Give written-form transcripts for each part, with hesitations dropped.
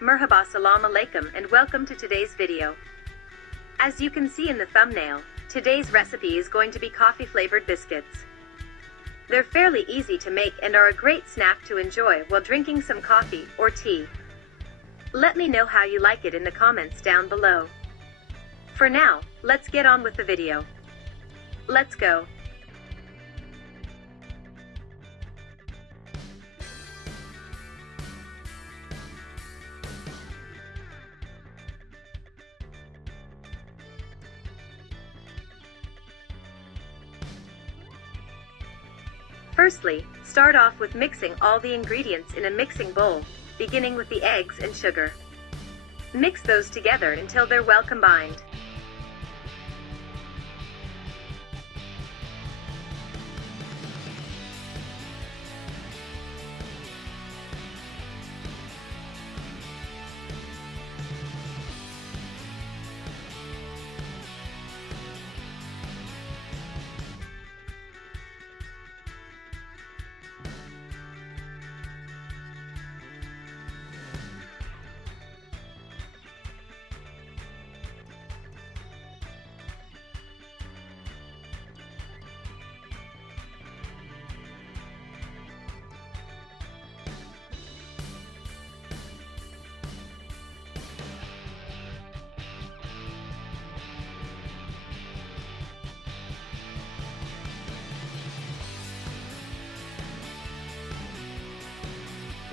Merhaba, salam alaikum, and welcome to today's video. As you can see in the thumbnail, today's recipe is going to be coffee-flavored biscuits. They're fairly easy to make and are a great snack to enjoy while drinking some coffee or tea. Let me know how you like it in the comments down below. For now, let's get on with the video. Let's go. Firstly, start off with mixing all the ingredients in a mixing bowl, beginning with the eggs and sugar. Mix those together until they're well combined.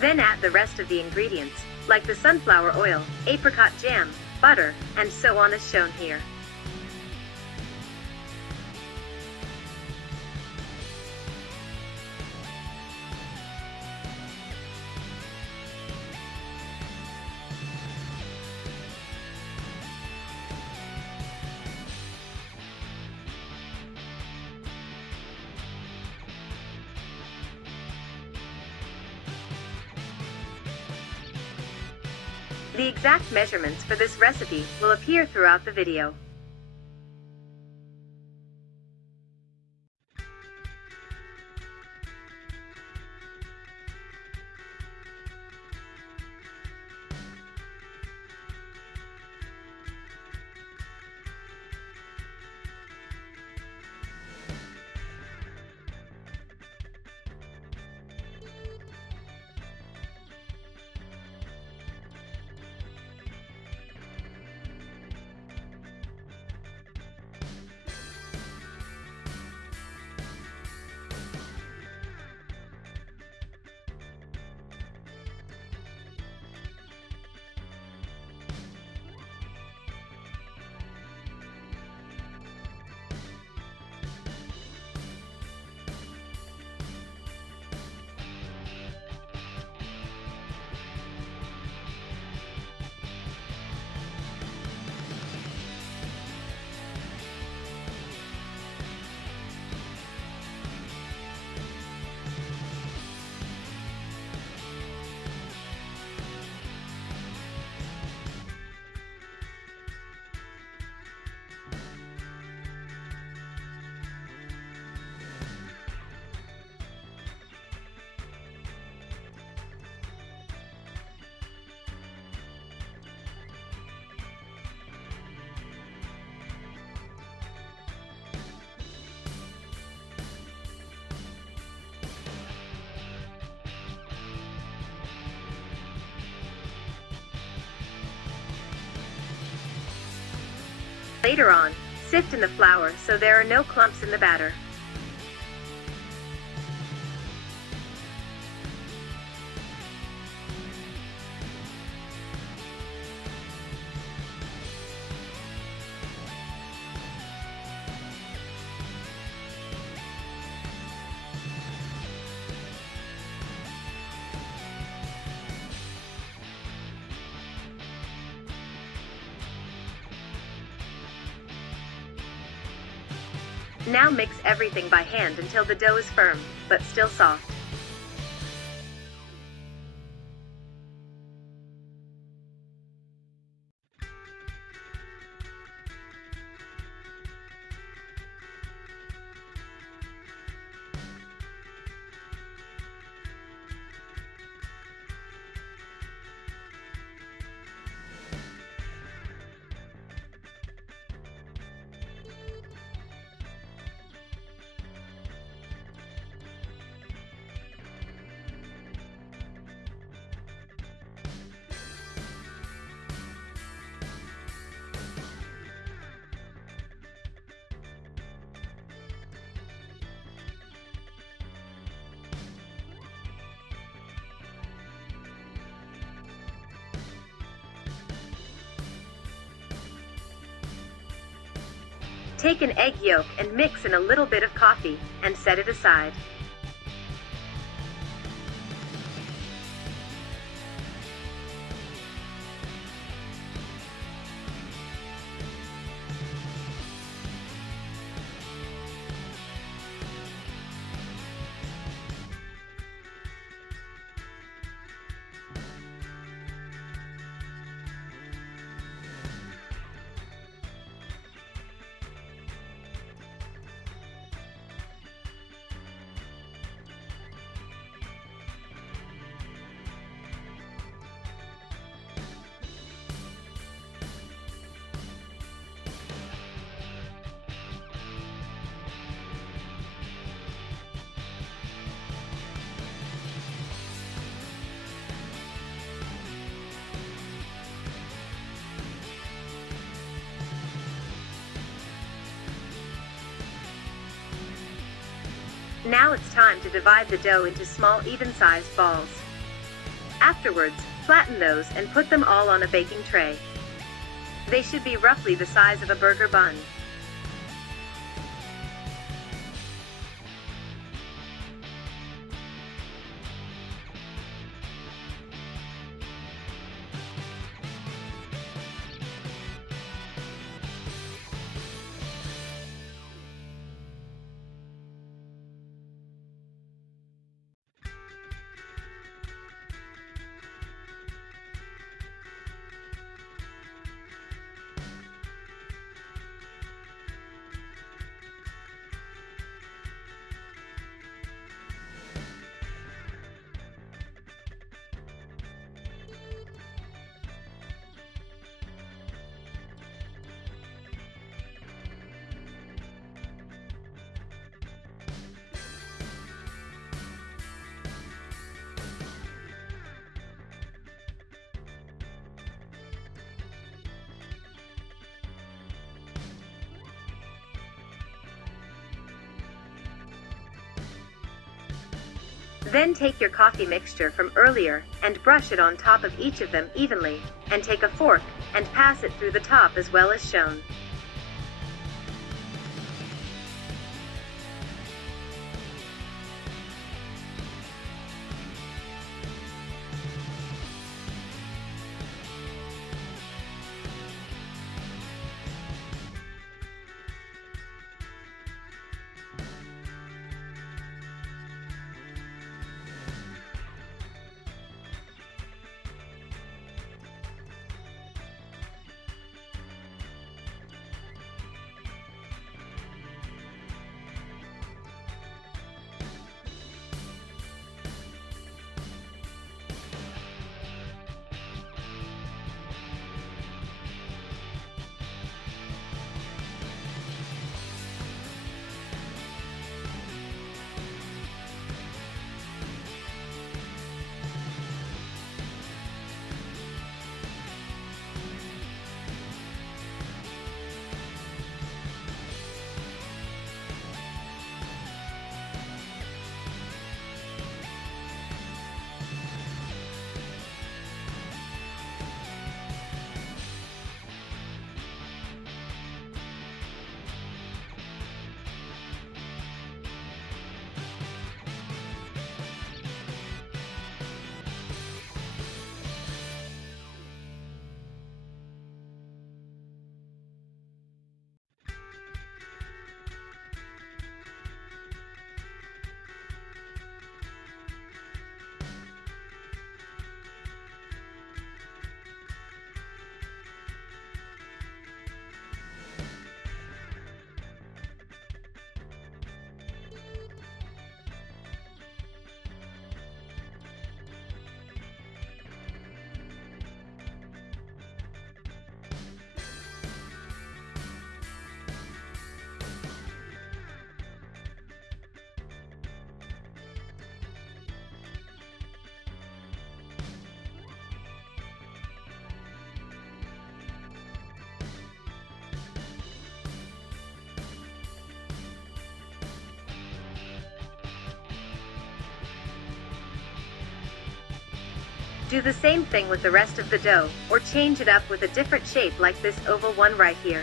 Then add the rest of the ingredients, like the sunflower oil, apricot jam, butter, and so on as shown here. The exact measurements for this recipe will appear throughout the video. Later on, sift in the flour so there are no clumps in the batter. Now mix everything by hand until the dough is firm, but still soft. Take an egg yolk and mix in a little bit of coffee, and set it aside. Now it's time to divide the dough into small even-sized balls. Afterwards, flatten those and put them all on a baking tray. They should be roughly the size of a burger bun. Then take your coffee mixture from earlier, and brush it on top of each of them evenly, and take a fork, and pass it through the top as well as shown. Do the same thing with the rest of the dough, or change it up with a different shape like this oval one right here.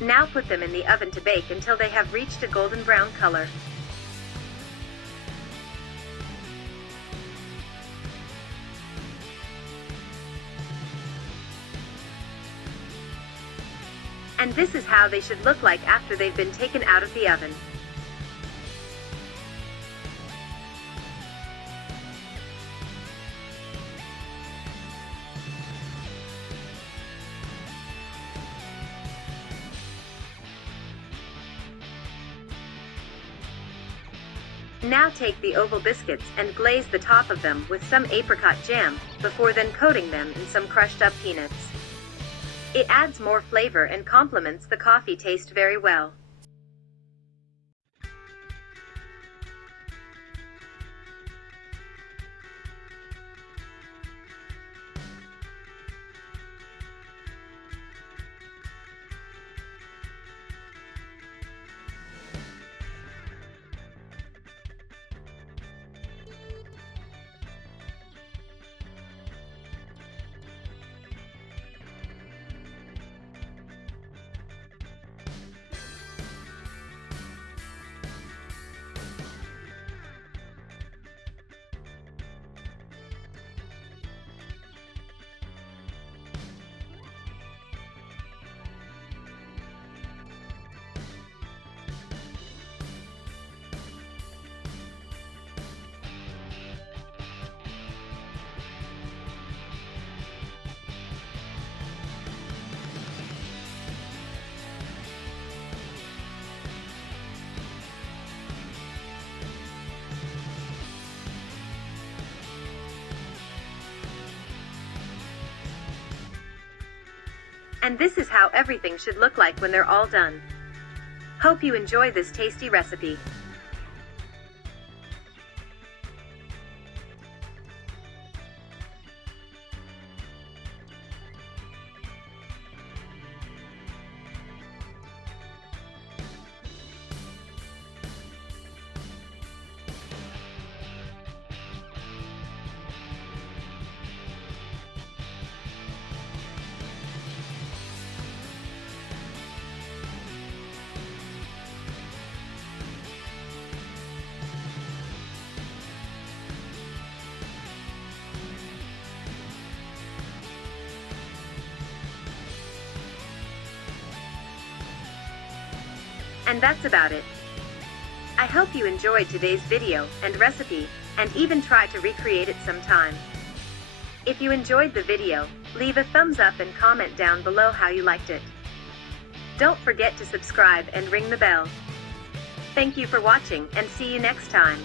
Now put them in the oven to bake until they have reached a golden brown color. And this is how they should look like after they've been taken out of the oven. Now take the oval biscuits and glaze the top of them with some apricot jam, before then coating them in some crushed up peanuts. It adds more flavor and complements the coffee taste very well. And this is how everything should look like when they're all done. Hope you enjoy this tasty recipe. And that's about it. I hope you enjoyed today's video and recipe, and even try to recreate it sometime. If you enjoyed the video, leave a thumbs up and comment down below how you liked it. Don't forget to subscribe and ring the bell. Thank you for watching, and see you next time.